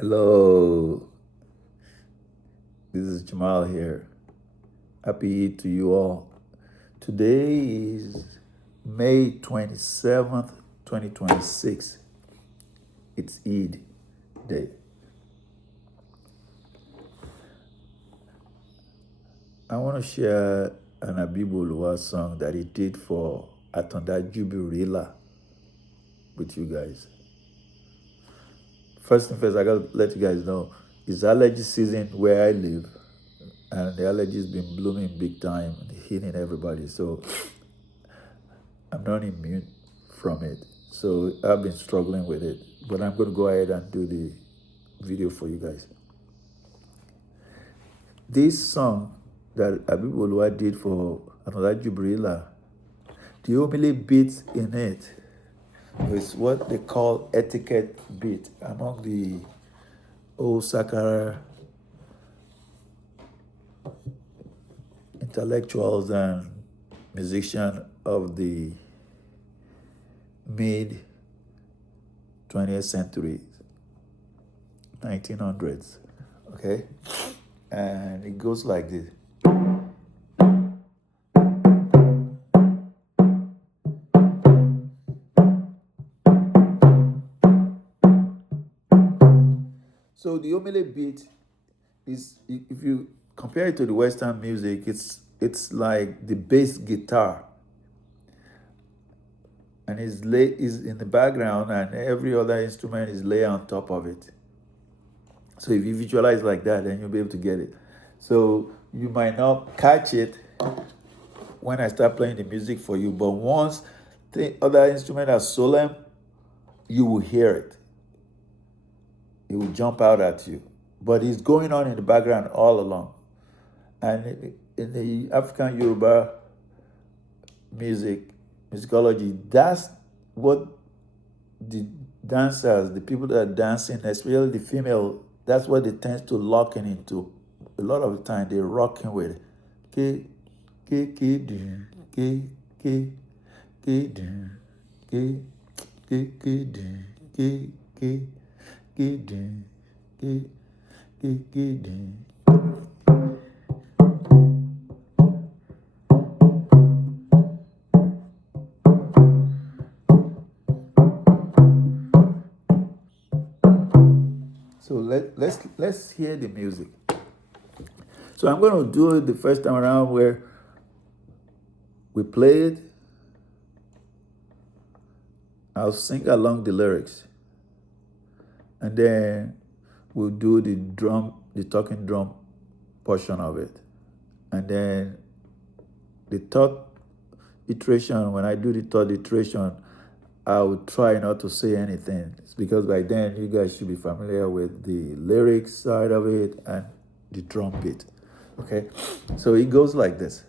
Hello, this is Jammal here. Happy Eid to you all. Today is May 27th, 2026. It's Eid Day. I want to share an Abibu Oluwa song that he did for Atanda Jubirila with you guys. First thing first, I gotta let you guys know it's allergy season where I live, and the allergy's been blooming big time and hitting everybody. So I'm not immune from it. So I've been struggling with it, but I'm going to go ahead and do the video for you guys. This song that Abibu Oluwa did for Atanda Jubirila, the only beat in it is what they call etiquette beat among the old Sakara intellectuals and musicians of the mid 20th century, 1900s. Okay, and it goes like this. So the homily beat is, if you compare it to the Western music, it's like the bass guitar, and is in the background, and every other instrument is laid on top of it. So if you visualize like that, then you'll be able to get it. So you might not catch it when I start playing the music for you, but once the other instrument are solemn, you will hear it. It will jump out at you. But it's going on in the background all along. And in the African Yoruba musicology, that's what the dancers, the people that are dancing, especially the female, that's what they tend to lock in into. A lot of the time, they're rocking with it. Ke, ke, do, ke, do, do, ke, so let's hear the music. So I'm going to do it the first time around where we play it. I'll sing along the lyrics, and then we'll do the talking drum portion of it. And then the third iteration, when I do the third iteration, I will try not to say anything. It's because by then you guys should be familiar with the lyrics side of it and the drum beat. Okay, so it goes like this.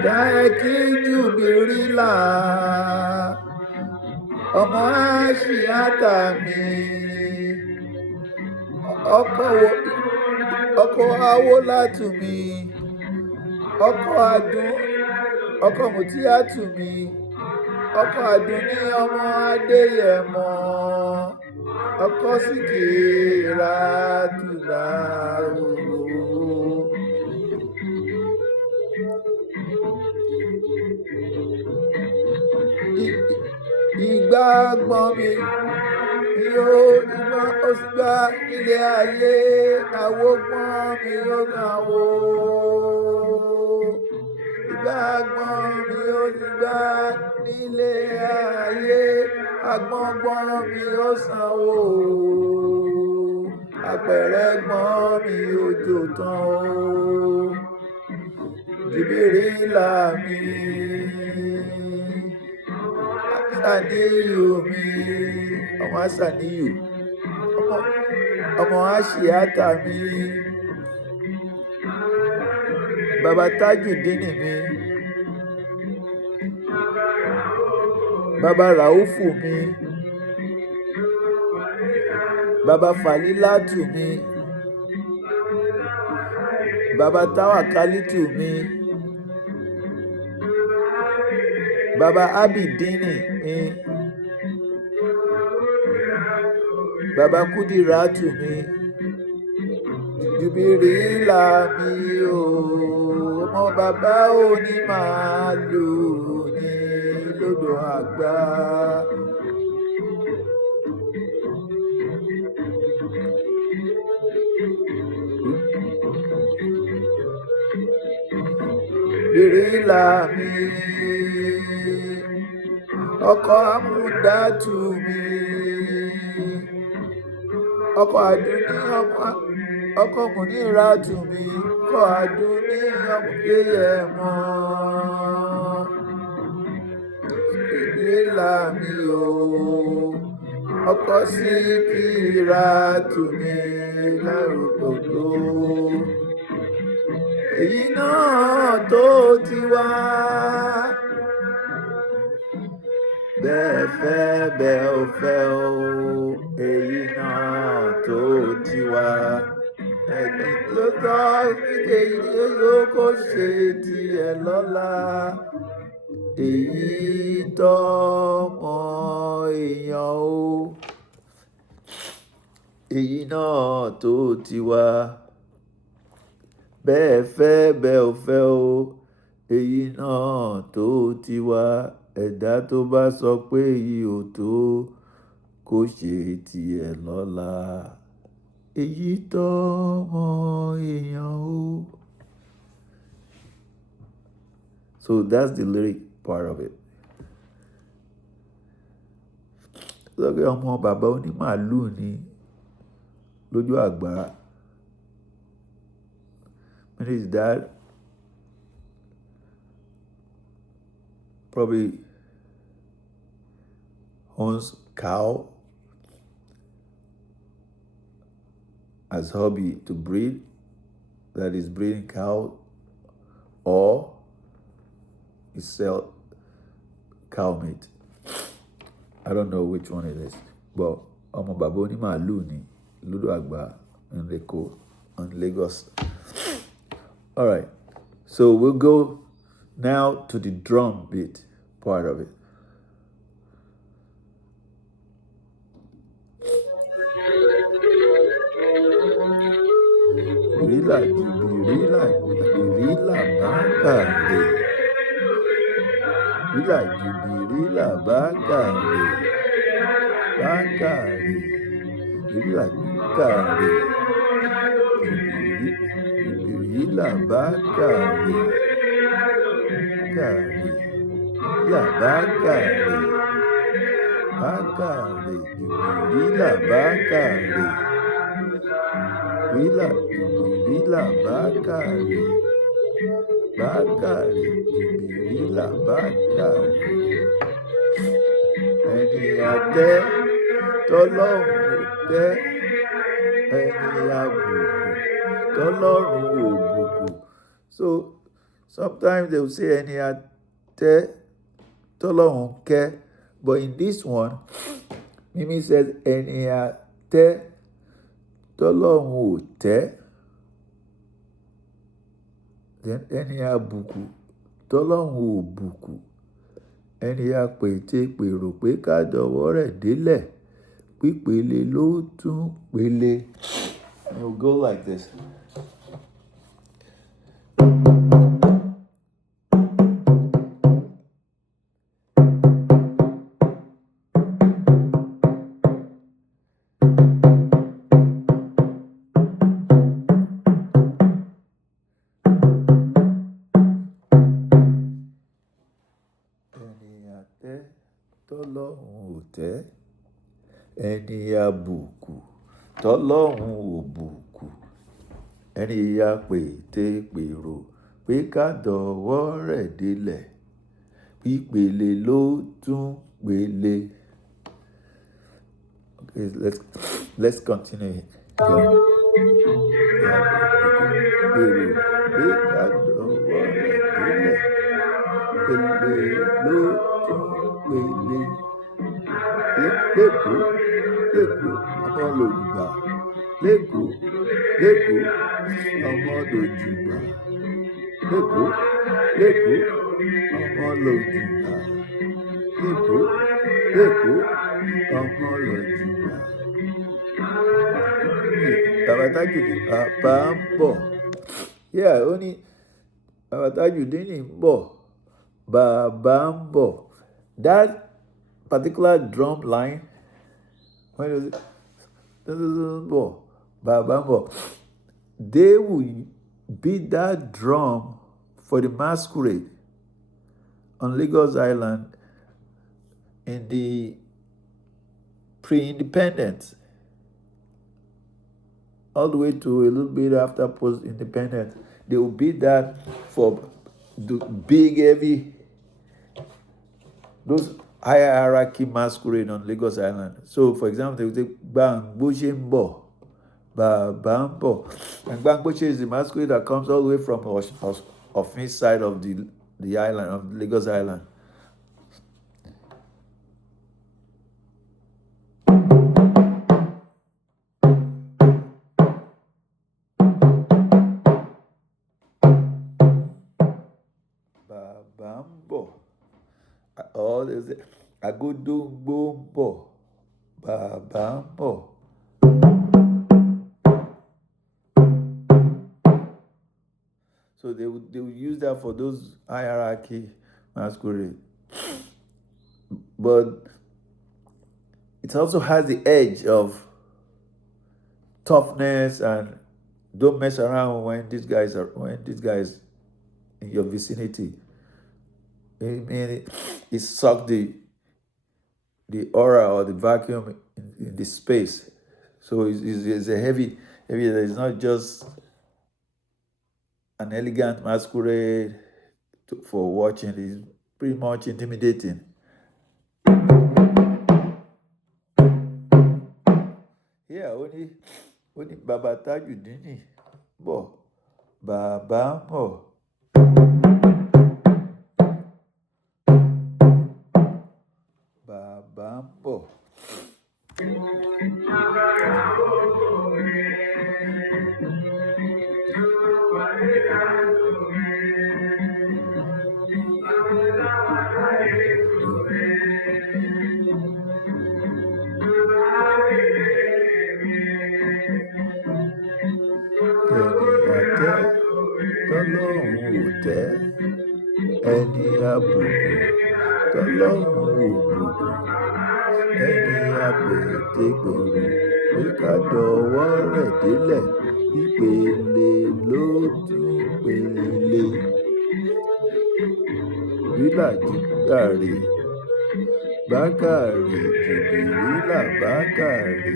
Atanda Jubirila, ọmọ àṣìyàtà mi, ọkọ awolatu mi, ọkọ adùn, ọkọ mutiyatu mi, ọkọ adùn ní ọmọ adéyẹmọ, ọkọ síkírà tùlà òwò. Igba gbọn mi, yóò ìgbọ́n ó sì gbá ilé ayé, àwo gbọ́n mi ó máa wò. Igba gbọn mi ó sì gbá nílé ayé, àgbọn gbọ́n mi ó sanwó. Àpẹ̀rẹ̀ gbọ́n mi ó jò tán o. Jubirila mi, Saniyu mi, ọmọ Saniyu, ọmọ Àṣìyàtà mi, bàbá Tajudini mi, bàbá Raufu mi, bàbá Falilatu mi, Baba Tawakalitu mi. Baba Abidini mi. Baba Kudiratu mi. Jubirila mi o. Ọmọ bàbá onímàálù ní lódò àgbà. Jubirila mi. Ọkọ Amúdátù mi. Ọkọ Àdúní ọkọ Múnírátù mi. Ọkọ Àdúní ọmọ yẹyẹ mọ́. Jubirila mi o. Ọkọ Síkírátù mi lárúgbòdò. Èyí náà tó ti wá. Bẹ́ẹ̀ fẹ́ bẹ́ẹ̀ ò fẹ́ o. Èyí náà tó ti wá. Ẹni tó tọ́ èyí yóò kó ṣe tiẹ̀ lọ́la. Èyí tọ́mọ èèyàn o. Èyí náà tó ti wá. Bẹ́ẹ̀ fẹ́ bẹ́ẹ̀ ò fẹ́ o. Èyí náà tó ti wá. Ẹ̀dá tó bá sọ pé èyí ò tó kó ṣe tiẹ̀ lọ́la. Èyí tọ́mọ èèyàn o. So that's the lyric part of it. Lọ́gẹ́ ọmọ bàbá onímàálù ni lójú àgbà. His dad probably owns cow as hobby to breed, that is breeding cow, or he sell cow meat. I don't know which one it is, but ọmọ bàbá onímàálù ni lójú àgbà in Leko on Lagos. All right, so we'll go now to the drum beat part of it. Jubirila, Jubirila, Jubirila, Bakare. Jubirila, Bakare. Bakare. Jubirila, Bakare. Jubirila, Bakare. Bakare. Ya, Bakare. Bakare. Jubirila, Bakare. Jubirila, Bakare. Bakare. Jubirila, Bakare. Ẹni àtẹ́ tọ́lọ́run ò tẹ́. Ẹni àbùkù tọ́lọ́run ò bùkù. So sometimes they will say ẹni àtẹ́ tọ́lọ́run kẹ́. But in this one, Mimi says ẹni àtẹ́ tọ́lọ́run ò tẹ́. Then ẹni àbùkù tọ́lọ́run ò bùkù. Ẹni àpètè pèrò pé ká dọwọ́ rẹ̀ délẹ̀. Pípele ló tún pele. It will go like this. Tọ́lọ́run ò tẹ́. Ẹni àbùkù tọ́lọ́run ò bùkù. Ẹni àpètè pèrò pé ká dọwọ́ rẹ̀ délẹ̀. Pípele ló tún pele. Okay, let's continue. Pèrò pé ká dọwọ́ rẹ̀ délẹ̀. Pele ló tún pele. Lẹ́kọ̀ọ́ ọmọ Yorùbá. Lẹ́kọ̀ọ́ lẹ́kọ̀ọ́ ọmọ lòjùgbà lẹ́kọ̀ọ́ ọmọ lòjùgbà lẹ́kọ̀ọ́ ọmọ lòjùgbà. Bàbá Tajudeen bàbá ń bọ̀. Ó ní Bàbá Tajudeen ń bọ̀. Bàbá ń bọ̀. That particular drum line, when it was Bàbá ń bọ̀, they will beat that drum for the masquerade on Lagos Island in the pre-independence, all the way to a little bit after post-independence. They will beat that for the big, heavy, those hierarchy masquerade on Lagos Island. So, for example, they will say, Gbangboche ń bọ̀, Bàbá ń bọ̀. And Gbangboche is the masquerade that comes all the way from Ofin side of the island, of Lagos Island. Bàbá ń bọ̀. Agodongbo ń bọ̀. Bàbá ń bọ̀. So they would use that for those hierarchy masquerade. But it also has the edge of toughness and don't mess around when these guys in your vicinity. It sucked the aura or the vacuum in the space. So it's a heavy. It's not just an elegant masquerade for watching. It's pretty much intimidating. Only Bàbá Tajudeen bọ̀. Bàbá ń bọ̀. Bàbá ń bọ̀. Tọ́lọ́run ò tẹ́, ẹni àbùkù tọ́lọ́run ò bùkún, ẹni àpètèpèrò pé ká dọwọ́ rẹ̀ délẹ̀, ìpele ló tún pele. Rílà jígbàre, Bákàrè Jùbìrílà Bákàrè.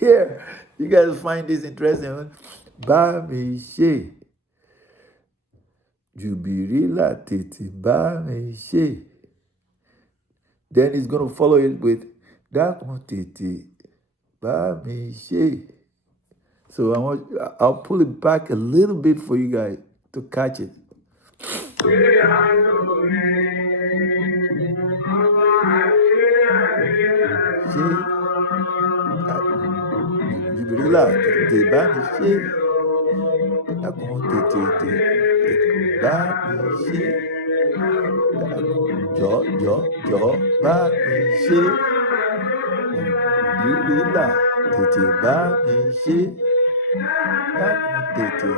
Here, you guys find this interesting. Bá mi ṣe, Jùbìrílà tètè bá mi ṣe. Then he's going to follow it with dákun tètè bá mi ṣe. So I'll pull it back a little bit for you guys to catch it. Jùbìrílà tètè bá mi ṣe. Dákun tètè bá mi ṣe. Jọ̀ọ́ bá mi ṣe. Jùbìrílà tètè bá mi ṣe. Dákun tètè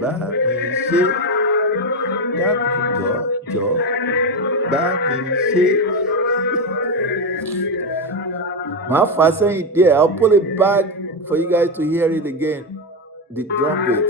bá mi ṣe. Dákun jọ̀ọ́ bá mi ṣe. I'll pull it back for you guys to hear it again. The drum beat.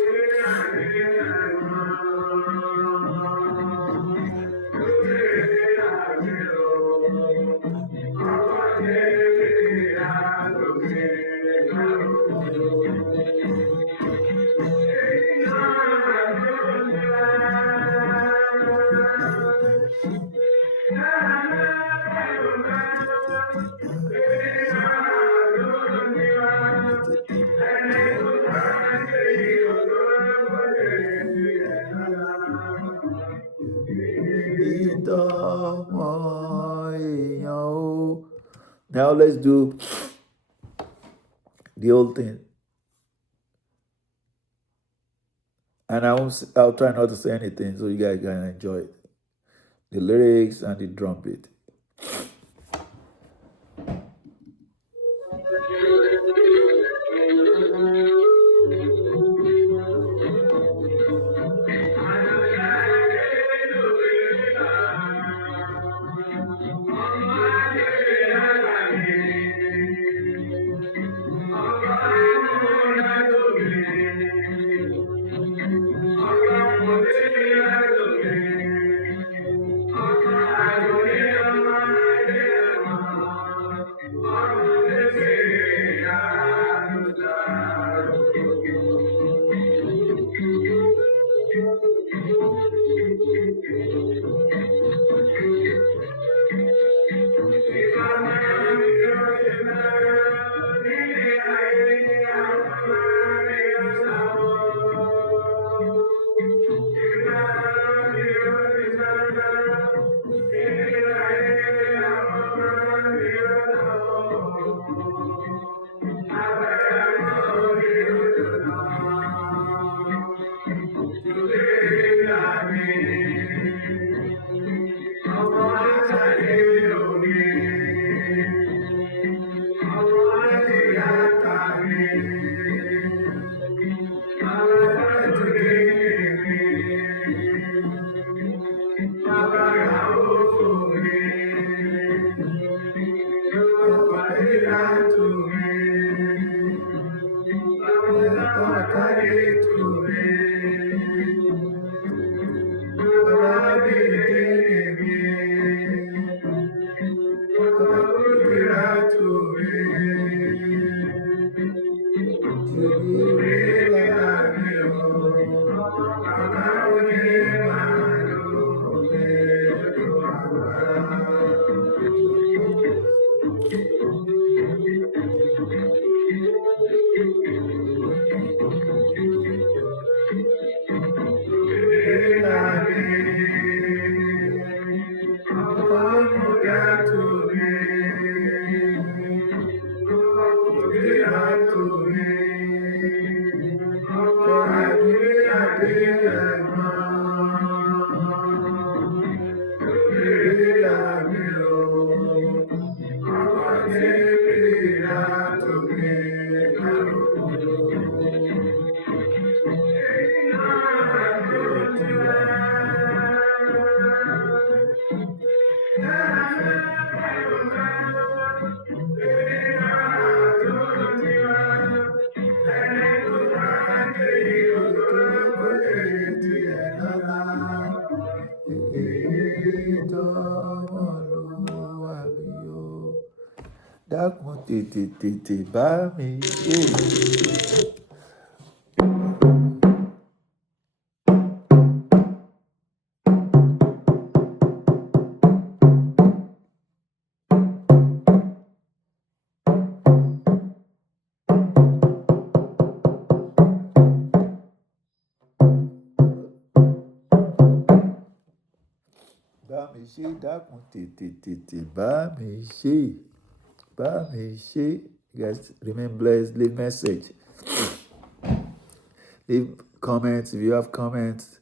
Now let's do the whole thing. And I'll try not to say anything so you guys can enjoy it. The lyrics and the drum beat. Dákun tètè bá mi ṣe. Bá mi ṣe, dákun tètè bá mi ṣe. Bá mi ṣe. You guys remain blessed. Leave message. Leave comments if you have comments.